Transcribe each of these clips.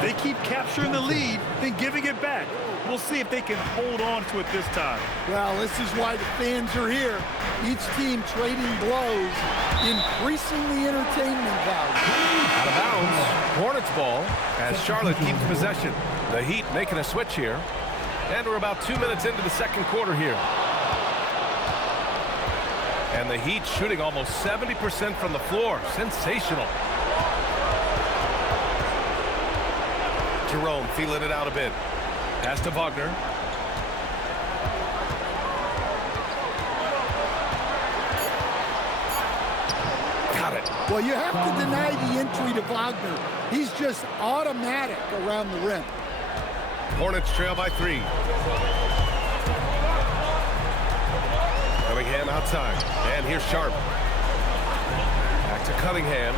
They keep capturing the lead, then giving it back. We'll see if they can hold on to it this time. Well, this is why the fans are here. Each team trading blows, increasing the entertainment value. Out of bounds, Hornets ball as Charlotte keeps possession. The Heat making a switch here. And we're about 2 minutes into the second quarter here. And the Heat shooting almost 70% from the floor. Sensational. Jerome feeling it out a bit. Pass to Wagner. Got it. Well, you have to deny the entry to Wagner. He's just automatic around the rim. Hornets trail by 3. Cunningham outside. And here's Sharp. Back to Cunningham.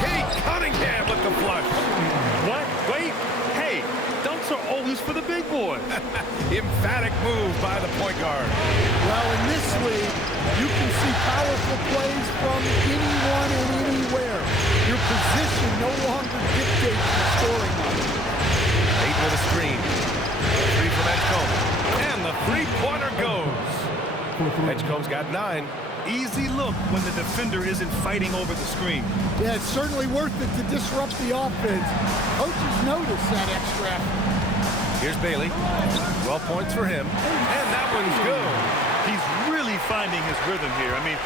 Kate Cunningham with the flush. What? Wait. Hey, dunks are always for the big boy. Emphatic move by the point guard. Well, in this league, you can see powerful plays from anyone and anywhere. Your position no longer dictates the scoring line. 8 with a screen. 3 from Edgecombe. And the three-pointer goes. Edgecombe's got 9. Easy look when the defender isn't fighting over the screen. Yeah, it's certainly worth it to disrupt the offense. Coaches notice that extra effort. Here's Bailey. 12 points for him. And that one's good. He's really finding his rhythm here. I mean,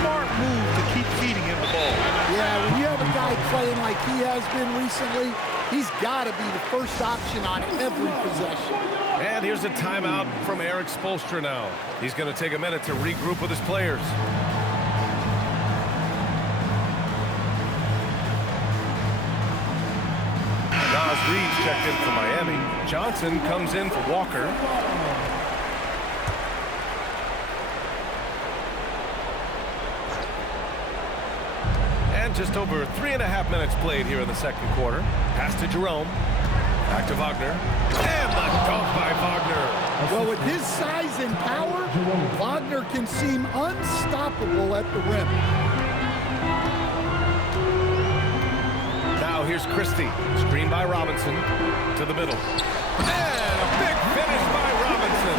smart move to keep feeding him the ball. Yeah, when you have a guy playing like he has been recently, he's got to be the first option on every possession. And here's a timeout from Eric Spoelstra now. He's going to take a minute to regroup with his players. Nas Reed's checked in for Miami. Johnson comes in for Walker. And just over 3.5 minutes played here in the second quarter. Pass to Jerome. Back to Wagner. And the dunk by Wagner. Well, with his size and power, Wagner can seem unstoppable at the rim. Now here's Christie. Screen by Robinson. To the middle. And a big finish by Robinson.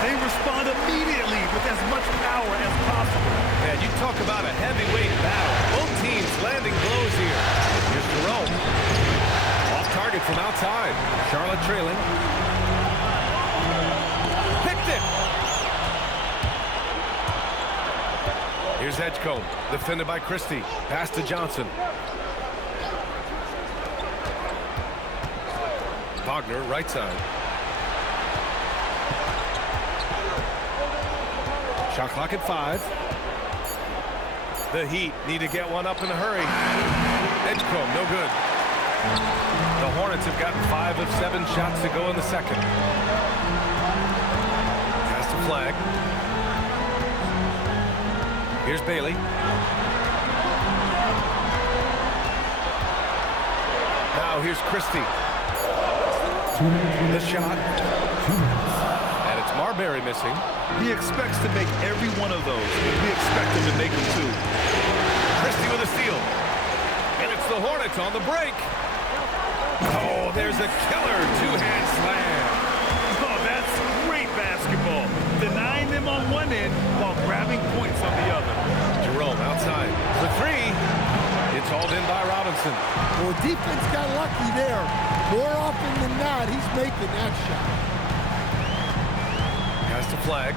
They respond immediately with as much power as possible. And you talk about a heavyweight battle. Both teams landing blows here. Here's Jerome. Off target from outside. Charlotte trailing. Picked it. Here's Edgecombe. Defended by Christie. Pass to Johnson. Wagner, right side. Shot clock at 5. The Heat need to get one up in a hurry. Edgecombe, no good. The Hornets have gotten 5 of 7 shots to go in the second. Pass to Flag. Here's Bailey. Now here's Christie. The shot. And it's Marbury missing. He expects to make every one of those. We expect him to make them too. Christie with a steal. And it's the Hornets on the break. Oh, there's a killer two-hand slam. Oh, that's great basketball. Denying them on one end while grabbing points on the other. Jerome outside. The 3. It's hauled in by Robinson. Well, defense got lucky there. More often than not, he's making that shot. Pass to Flag.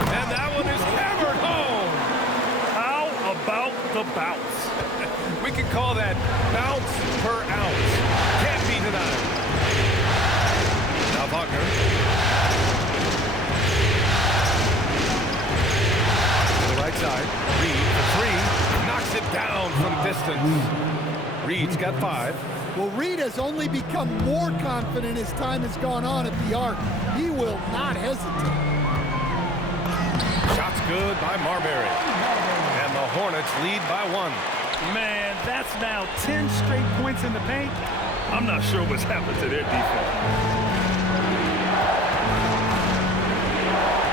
And that one is hammered home. How about the bounce? We could call that bounce per ounce. Can't be denied. Now Wagner. To the right side. Reed for 3. Knocks it down from distance. Reed's got 5. Well, Reed has only become more confident as time has gone on at the arc. He will not hesitate. Shots good by Marbury. And the Hornets lead by 1. Man, that's now 10 straight points in the paint. I'm not sure what's happened to their defense.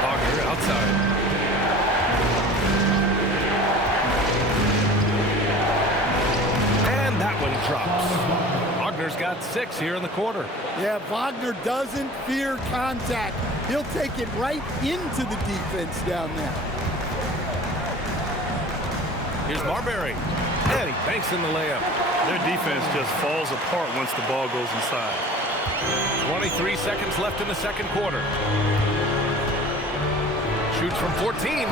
Wagner outside. Wagner's got 6 here in the quarter. Yeah, Wagner doesn't fear contact. He'll take it right into the defense down there. Here's Marbury. And he banks in the layup. Their defense just falls apart once the ball goes inside. 23 seconds left in the second quarter. Shoots from 14.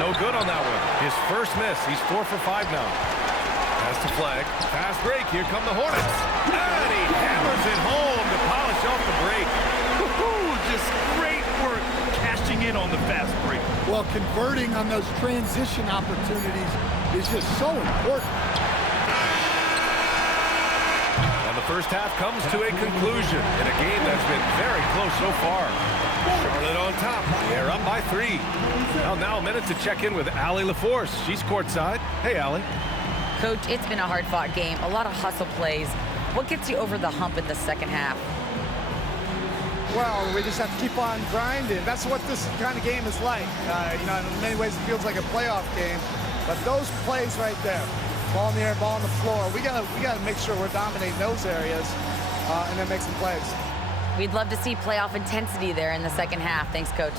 No good on that one. His first miss. He's 4 for 5 now. Pass to Flag. Fast break. Here come the Hornets. And he hammers it home to polish off the break. Just great work cashing in on the fast break. Well, converting on those transition opportunities is just so important. And the first half comes to a conclusion in a game that's been very close so far. Charlotte on top. They're up by 3. Now a minute to check in with Allie LaForce. She's courtside. Hey, Allie. Coach, it's been a hard-fought game. A lot of hustle plays. What gets you over the hump in the second half? Well, we just have to keep on grinding. That's what this kind of game is like. In many ways, it feels like a playoff game. But those plays right there, ball in the air, ball on the floor, we gotta make sure we're dominating those areas and then make some plays. We'd love to see playoff intensity there in the second half. Thanks, Coach.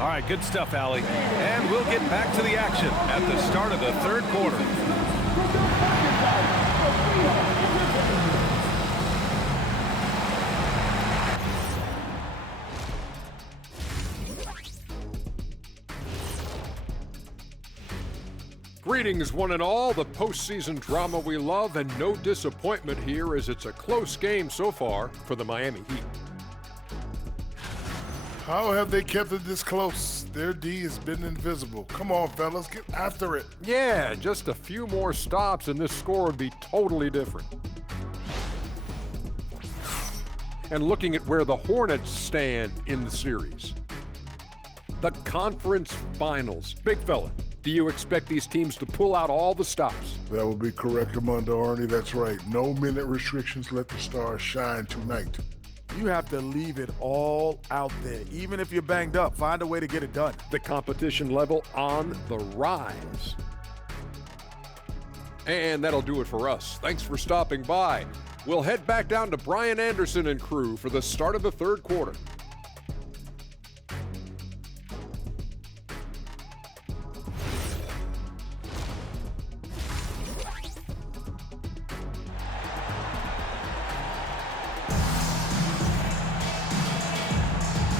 All right, good stuff, Allie. And we'll get back to the action at the start of the third quarter. Greetings, one and all. The postseason drama we love, and no disappointment here as it's a close game so far for the Miami Heat. How have they kept it this close? Their D has been invisible. Come on, fellas, get after it. Yeah, just a few more stops and this score would be totally different. And looking at where the Hornets stand in the series. The conference finals. Big fella, do you expect these teams to pull out all the stops? That would be correct, Armando Arnie. That's right. No minute restrictions. Let the stars shine tonight. You have to leave it all out there. Even if you're banged up, find a way to get it done. The competition level on the rise. And that'll do it for us. Thanks for stopping by. We'll head back down to Brian Anderson and crew for the start of the third quarter.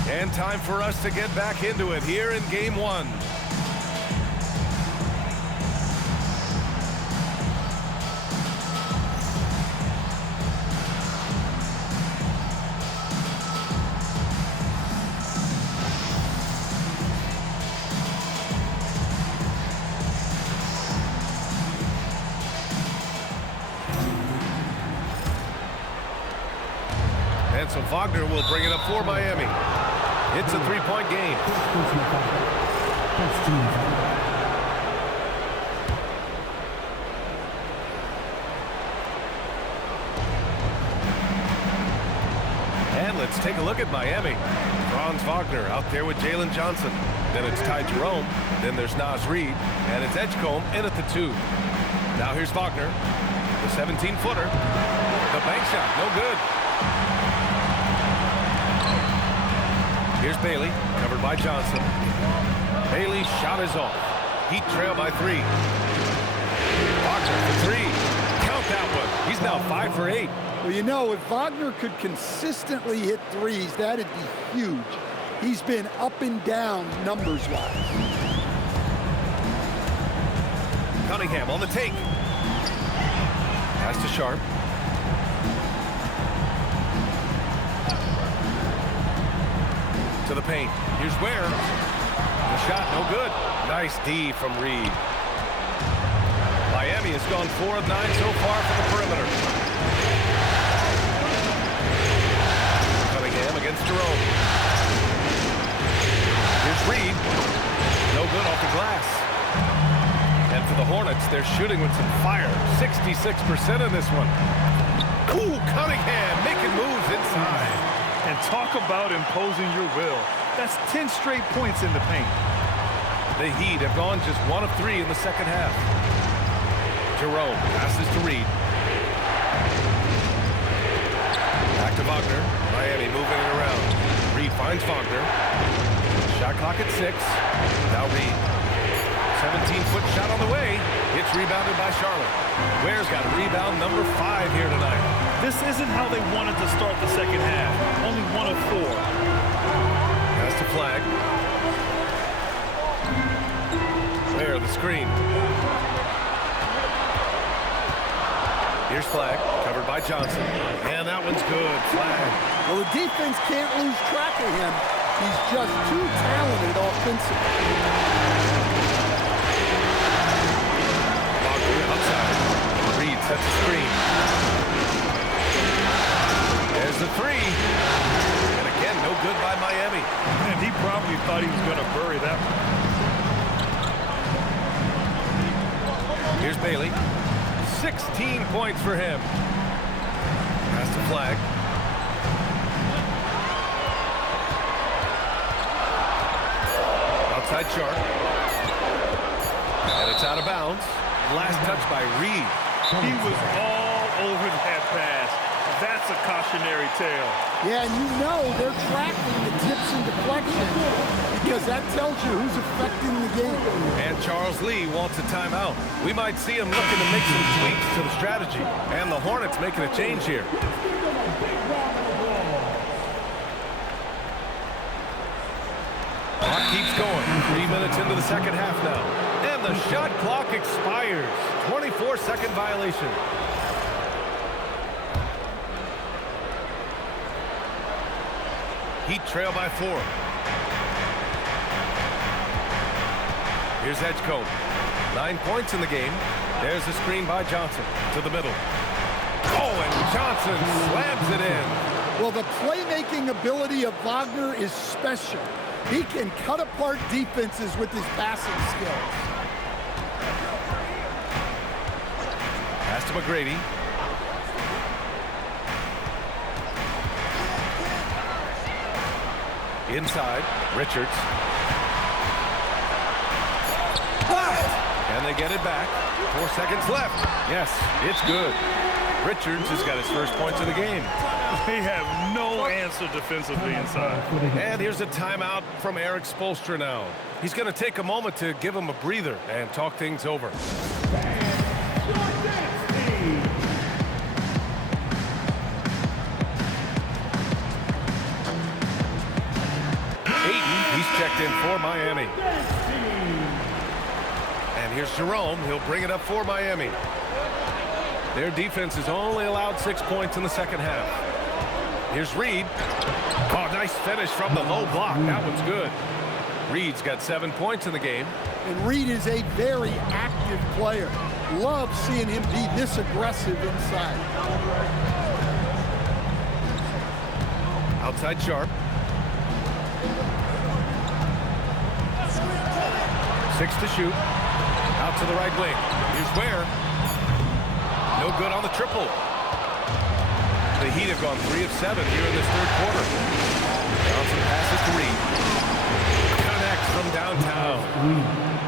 And time for us to get back into it here in Game 1. And so Wagner will bring it up for Miami. It's a three-point game. And let's take a look at Miami. Franz Wagner out there with Jalen Johnson. Then it's Ty Jerome. Then there's Naz Reid. And it's Edgecombe in at the 2. Now here's Wagner. The 17-footer. The bank shot, no good. Here's Bailey, covered by Johnson. Bailey's shot is off. Heat trail by 3. Wagner for 3. Count that one. He's now 5 for 8. Well, if Wagner could consistently hit threes, that'd be huge. He's been up and down numbers-wise. Cunningham on the take. Pass to Sharp. To the paint. Here's Ware. The shot, no good. Nice D from Reed. Miami has gone 4 of 9 so far from the perimeter. Cunningham against Jerome. Here's Reed. No good off the glass. And for the Hornets, they're shooting with some fire. 66% in this one. Ooh, Cunningham making moves inside. And talk about imposing your will. That's 10 straight points in the paint. The Heat have gone just 1 of 3 in the second half. Jerome passes to Reed. Back to Wagner. Miami moving it around. Reed finds Wagner. Shot clock at 6. Now Reed. 17-foot shot on the way. It's rebounded by Charlotte. Ware's got rebound number 5 here tonight. This isn't how they wanted to start the second half. Only 1 of 4. That's the flag. Ware, the screen. Here's flag, covered by Johnson. And that one's good. Flag. Well, the defense can't lose track of him. He's just too talented offensively. Outside. Reed sets a screen. There's the 3. And again, no good by Miami. And he probably thought he was going to bury that one. Here's Bailey. 16 points for him. Pass the flag. Outside Sharp. And it's out of bounds. Last touch by Reed. He was all over that pass. That's a cautionary tale. Yeah, and you know they're tracking the tips and deflections because that tells you who's affecting the game. And Charles Lee wants a timeout. We might see him looking to make some tweaks to the strategy. And the Hornets making a change here. Clock keeps going. 3 minutes into the second half now. And the shot clock expires. 24-second violation. Heat trail by 4. Here's Edgecombe. 9 points in the game. There's a screen by Johnson to the middle. Oh, and Johnson slams it in. Well, the playmaking ability of Wagner is special. He can cut apart defenses with his passing skills. Pass to McGrady. Inside, Richards. And they get it back. 4 seconds left. Yes, it's good. Richards has got his first points of the game. They have no answer defensively inside. And here's a timeout from Eric Spoelstra now. He's going to take a moment to give him a breather and talk things over. Ayton, he's checked in for Miami. And here's Jerome. He'll bring it up for Miami. Their defense has only allowed 6 points in the second half. Here's Reed. Oh, nice finish from the low block. That one's good. Reed's got 7 points in the game. And Reed is a very active player. Love seeing him be this aggressive inside. Outside Sharp. 6 to shoot. Out to the right wing. Here's Ware. No good on the triple. The Heat have gone 3 of 7 here in this third quarter. Johnson passes to Reed. Connects from downtown.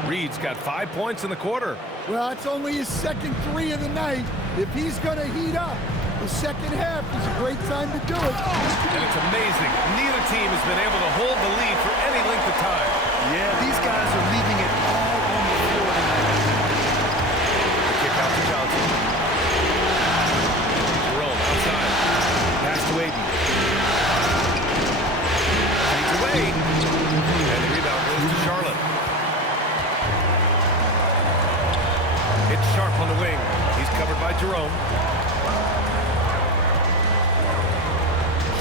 Reed's got 5 points in the quarter. Well, it's only his second 3 of the night. If he's going to heat up, the second half is a great time to do it. And it's amazing. Neither team has been able to hold the lead for any length of time. Yeah, these guys are leaving it all on the floor tonight. Kick out to Johnson. Jerome outside. Pass to Ayton. Fades away. And the rebound goes to Charlotte. It's Sharp on the wing. He's covered by Jerome.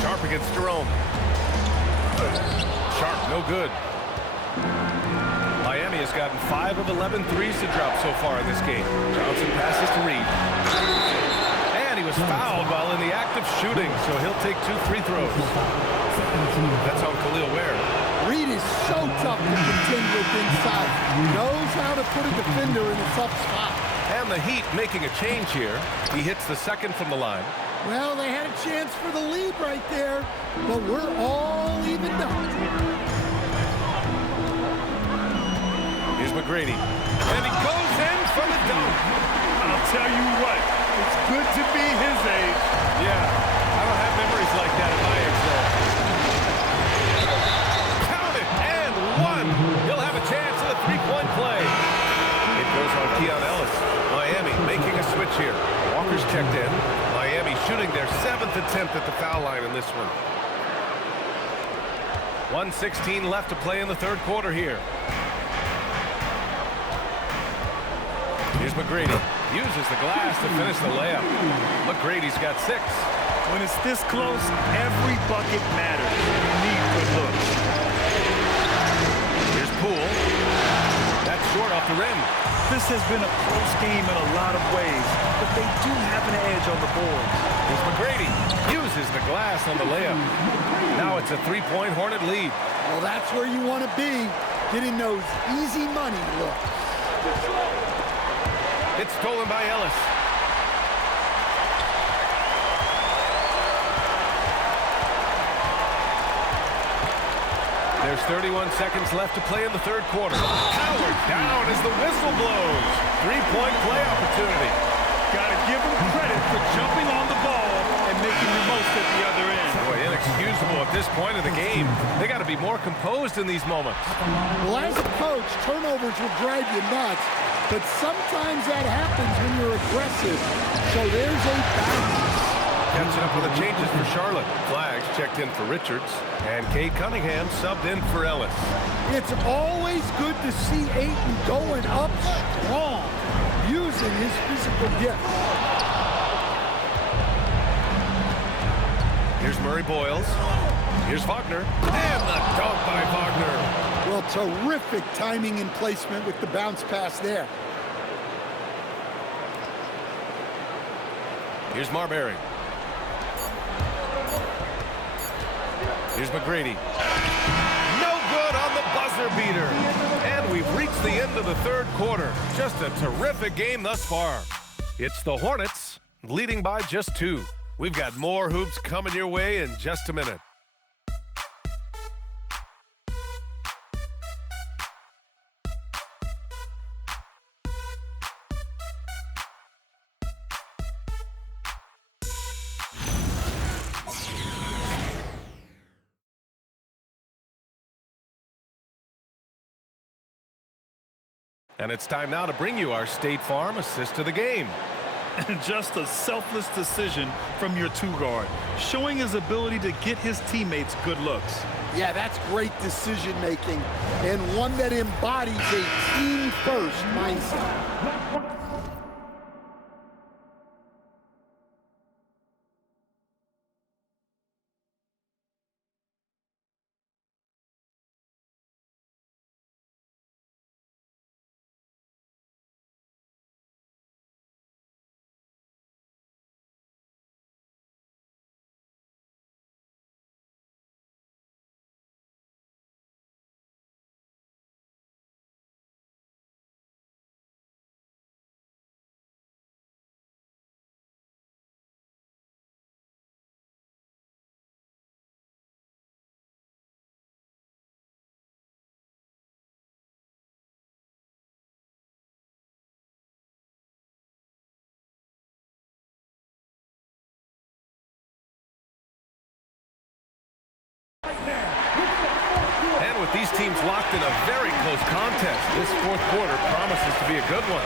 Sharp against Jerome. Sharp, no good. Miami has gotten 5 of 11 threes to drop so far in this game. Johnson passes to Reed. And he was fouled while in the act of shooting, so he'll take 2 free throws. That's on Khalil Ware. Reed is so tough to contend with inside. Knows how to put a defender in a tough spot. And the Heat making a change here. He hits the second from the line. Well, they had a chance for the lead right there, but we're all evened up. Here's McGrady. And he goes in from the dunk. I'll tell you what, it's good to be his age. Yeah. I don't have memories like that in my age zone. Count it, and one. He'll have a chance at a three-point play. It goes on Keon Ellis. Miami making a switch here. Walker's checked in. Miami shooting their 7th attempt at the foul line in this one. 1:16 left to play in the third quarter here. Here's McGrady. Uses the glass to finish the layup. McGrady's got 6. When it's this close, every bucket matters. You need good looks. Here's Poole. That's short off the rim. This has been a close game in a lot of ways, but they do have an edge on the boards. Here's McGrady. Uses the glass on the layup. Now it's a 3-point Hornet lead. Well, that's where you want to be, getting those easy money looks. It's stolen by Ellis. There's 31 seconds left to play in the third quarter. Howard down as the whistle blows. 3-point play opportunity. Got to give him credit for jumping on the ball and making the most at the other end. Boy, inexcusable at this point of the game. They got to be more composed in these moments. Well, as a coach, turnovers will drive you nuts, but sometimes that happens when you're aggressive. So there's a balance. Catching up with the changes for Charlotte. Flags checked in for Richards. And Cade Cunningham subbed in for Ellis. It's always good to see Ayton going up strong, using his physical gift. Here's Murray Boyles. Here's Wagner. And the dunk by Wagner. Well, terrific timing and placement with the bounce pass there. Here's Marbury. Here's McGrady. No good on the buzzer beater. And we've reached the end of the third quarter. Just a terrific game thus far. It's the Hornets leading by just 2. We've got more hoops coming your way in just a minute. And it's time now to bring you our State Farm assist of the game. And just a selfless decision from your 2-guard, showing his ability to get his teammates good looks. Yeah, that's great decision making, and one that embodies a team-first mindset. And with these teams locked in a very close contest, this fourth quarter promises to be a good one.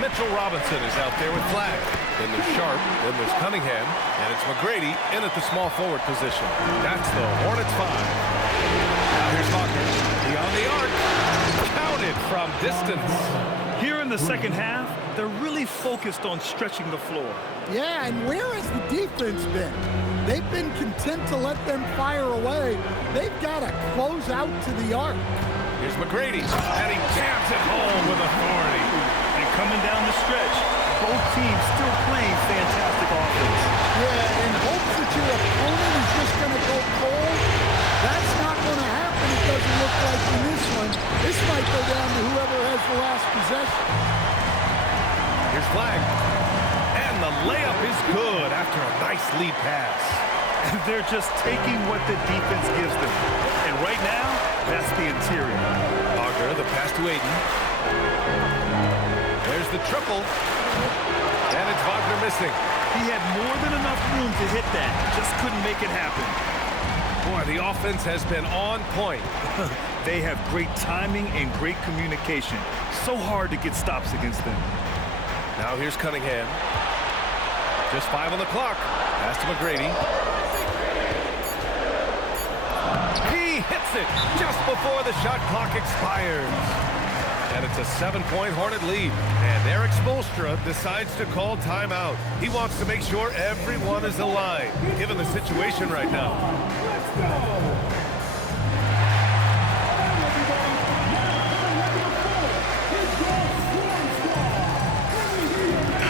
Mitchell Robinson is out there with Flag. Then there's Sharp, then there's Cunningham, and it's McGrady in at the small forward position. That's the Hornets 5. Now here's Wagner. Beyond the arc. Counted from distance. Here in the second half, they're really focused on stretching the floor. Yeah, and where has the defense been? They've been content to let them fire away. They've got to close out to the arc. Here's McGrady, and he jams it home with authority. And coming down the stretch, both teams still playing fantastic offense. Yeah, in hopes that your opponent is just going to go cold, that's not going to happen. It doesn't look like in this one. This might go down to whoever has the last possession. Here's Flag. And the layup is good after a nice lead pass. And they're just taking what the defense gives them. And right now, that's the interior. Wagner, the pass to Ayton. There's the triple. And it's Wagner missing. He had more than enough room to hit that. Just couldn't make it happen. Boy, the offense has been on point. They have great timing and great communication. So hard to get stops against them. Now here's Cunningham. Just 5 on the clock. Pass to McGrady. He hits it just before the shot clock expires. And it's a 7-point Hornet lead. And Eric Spoelstra decides to call timeout. He wants to make sure everyone is aligned, given the situation right now.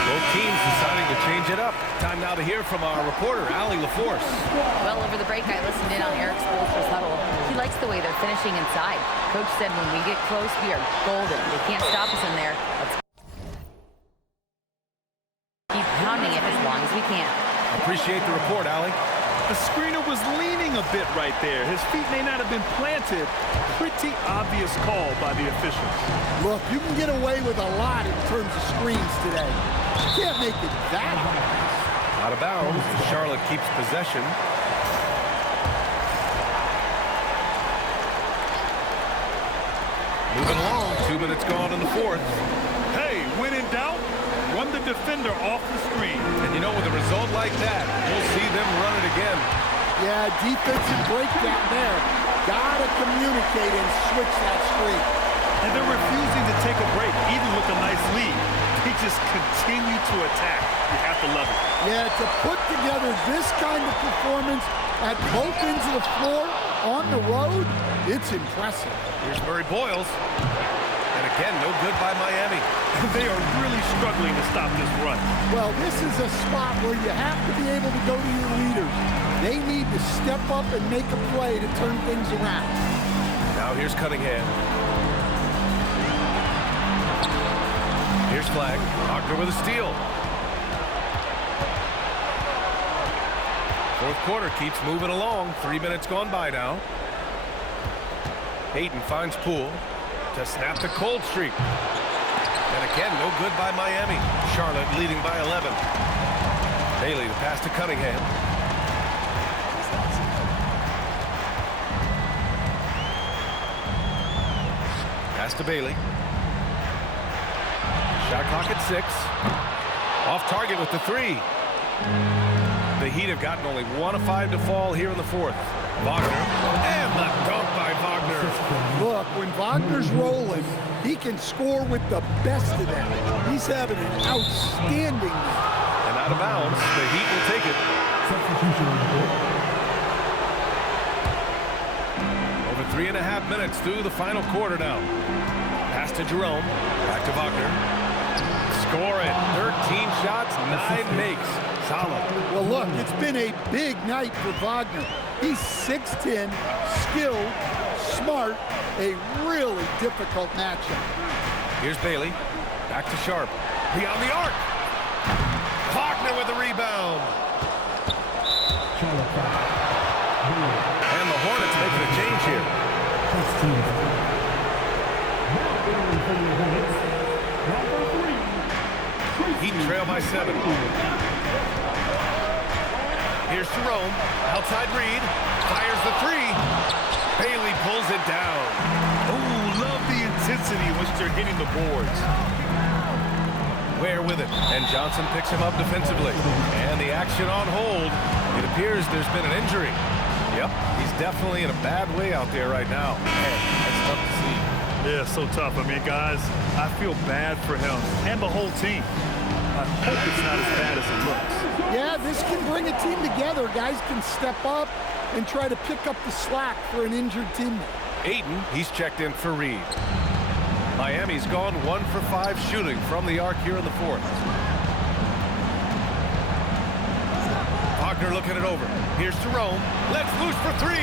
Both teams deciding to change it up. Time now to hear from our reporter, Allie LaForce. Well, over the break, I listened in on Eric Spoelstra's huddle. He likes the way they're finishing inside. Coach said when we get close, we are golden. They can't stop us in there. Let's keep pounding it as long as we can. Appreciate the report, Allie. The screener was leaning a bit right there. His feet may not have been planted. Pretty obvious call by the officials. Look, you can get away with a lot in terms of screens today. You can't make it that obvious. Out of bounds as Charlotte keeps possession. Moving along, 2 minutes gone in the fourth. Hey, when in doubt, run the defender off the screen. And you know, with a result like that, we'll see them run it again. Yeah, defensive breakdown there. Gotta communicate and switch that screen. And they're refusing to take a break, even with a nice lead. They just continue to attack. You have to love it. Yeah, to put together this kind of performance at both ends of the floor on the road, it's impressive. Here's Murray Boyles. And again, no good by Miami. They are really struggling to stop this run. Well, this is a spot where you have to be able to go to your leaders. They need to step up and make a play to turn things around. Now here's Cunningham. Here's Flag. Wagner with a steal. Fourth quarter keeps moving along. 3 minutes gone by now. Hayden finds Poole to snap the cold streak. And again, no good by Miami. Charlotte leading by 11. Bailey to pass to Cunningham. Pass to Bailey. Shot clock at 6. Off target with the 3. The Heat have gotten only 1 of 5 to fall here in the fourth. Wagner, and the dunk by Wagner. Look, when Wagner's rolling, he can score with the best of them. He's having an outstanding night. And out of bounds, the Heat will take it. Over 3.5 minutes through the final quarter now. Pass to Jerome, back to Wagner. Score it, 13 shots, 9 makes. Solid. Well, look, it's been a big night for Wagner. He's 6'10", skilled, smart, a really difficult matchup. Here's Bailey. Back to Sharp. Beyond the arc. Wagner with the rebound. And the Hornets making a change here. Heat trail by 7. Here's Jerome. Outside Reed. Fires the 3. Bailey pulls it down. Oh, love the intensity in which they're hitting the boards. Ware with it. And Johnson picks him up defensively. And the action on hold. It appears there's been an injury. Yep, he's definitely in a bad way out there right now. Man, that's tough to see. Yeah, so tough. I mean, guys, I feel bad for him and the whole team. I hope it's not as bad as it looks. Yeah, this can bring a team together. Guys can step up and try to pick up the slack for an injured teammate. Aiden, he's checked in for Reed. Miami's gone 1 for 5 shooting from the arc here in the fourth. Wagner looking it over. Here's Jerome. Let's loose for 3.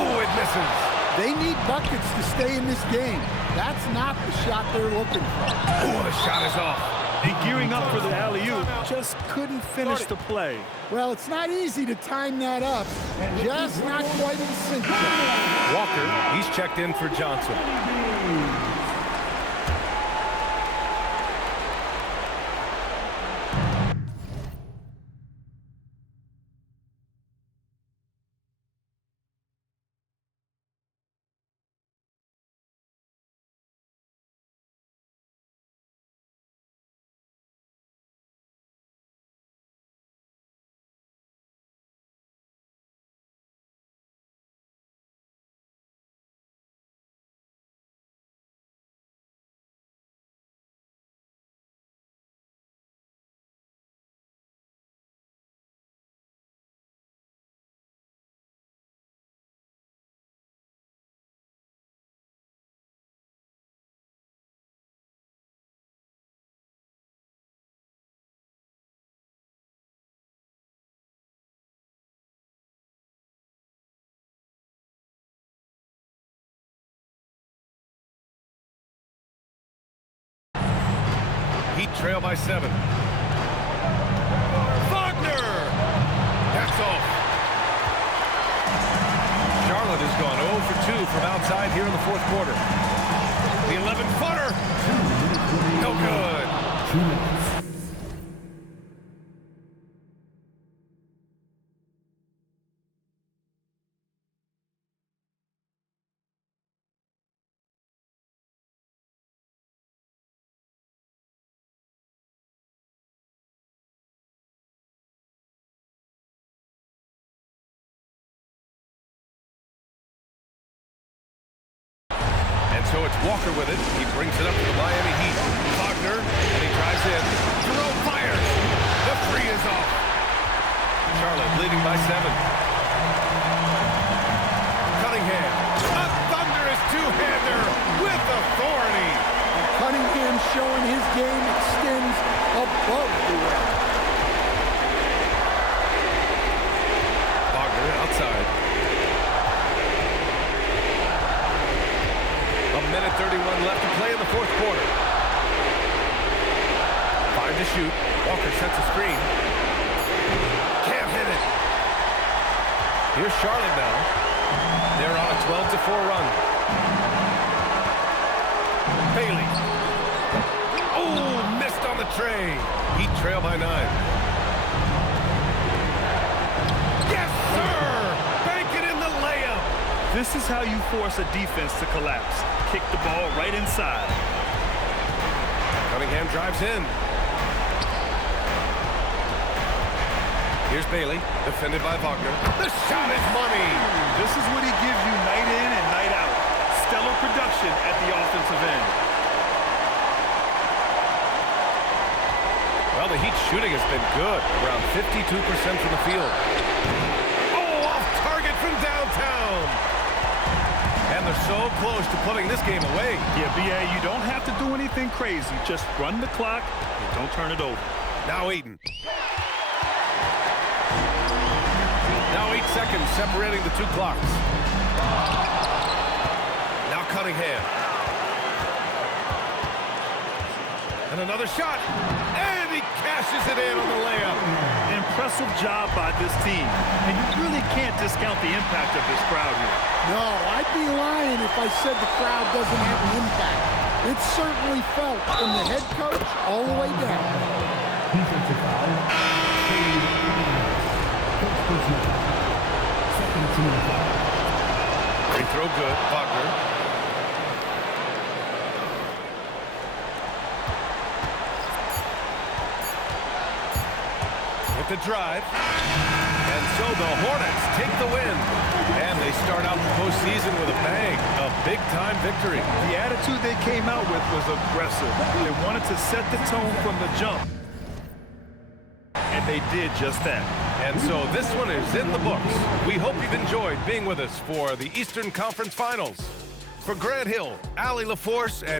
Oh, it misses. They need buckets to stay in this game. That's not the shot they're looking for. Oh, the shot is off. And gearing up for the alley-oop, just couldn't finish the play. Well, it's not easy to time that up. Just not quite in sync. Walker, he's checked in for Johnson. Heat trail by 7. Wagner! That's off. Charlotte has gone 0 for 2 from outside here in the fourth quarter. The 11-footer. No good. So it's Walker with it. He brings it up to the Miami Heat. Wagner, and he drives in. Jerome fires. The three is off. Charlotte leading by 7. Cunningham. A thunderous two-hander with authority. Cunningham showing his game extends above the rim. Wagner outside. 1:31 left to play in the fourth quarter. 5 to shoot. Walker sets a screen. Can't hit it. Here's Charlotte now. They're on a 12-4 run. Bailey. Oh, missed on the tray. Heat trail by 9. Yes, sir! Bank it in the layup. This is how you force a defense to collapse. Kick the ball right inside. Cunningham drives in. Here's Bailey, defended by Wagner. The shot is money. This is what he gives you night in and night out. Stellar production at the offensive end. Well, the Heat's shooting has been good, around 52% from the field. Oh, off target from downtown. And they're so close to putting this game away. Yeah, B.A., you don't have to do anything crazy. Just run the clock and don't turn it over. Now Ayton. Now 8 seconds separating the two clocks. Now Cunningham. And another shot. And he cashes it in on the layup. Impressive job by this team. And you really can't discount the impact of this crowd here. No, I'd be lying if I said the crowd doesn't have an impact. It's certainly felt from the head coach all the way down. Defensive foul. Second team foul. Free throw good. Wagner. With the drive. And so the Hornets take the win. And they start out the postseason with a bang. A big-time victory. The attitude they came out with was aggressive. They wanted to set the tone from the jump. And they did just that. And so this one is in the books. We hope you've enjoyed being with us for the Eastern Conference Finals. For Grant Hill, Allie LaForce, and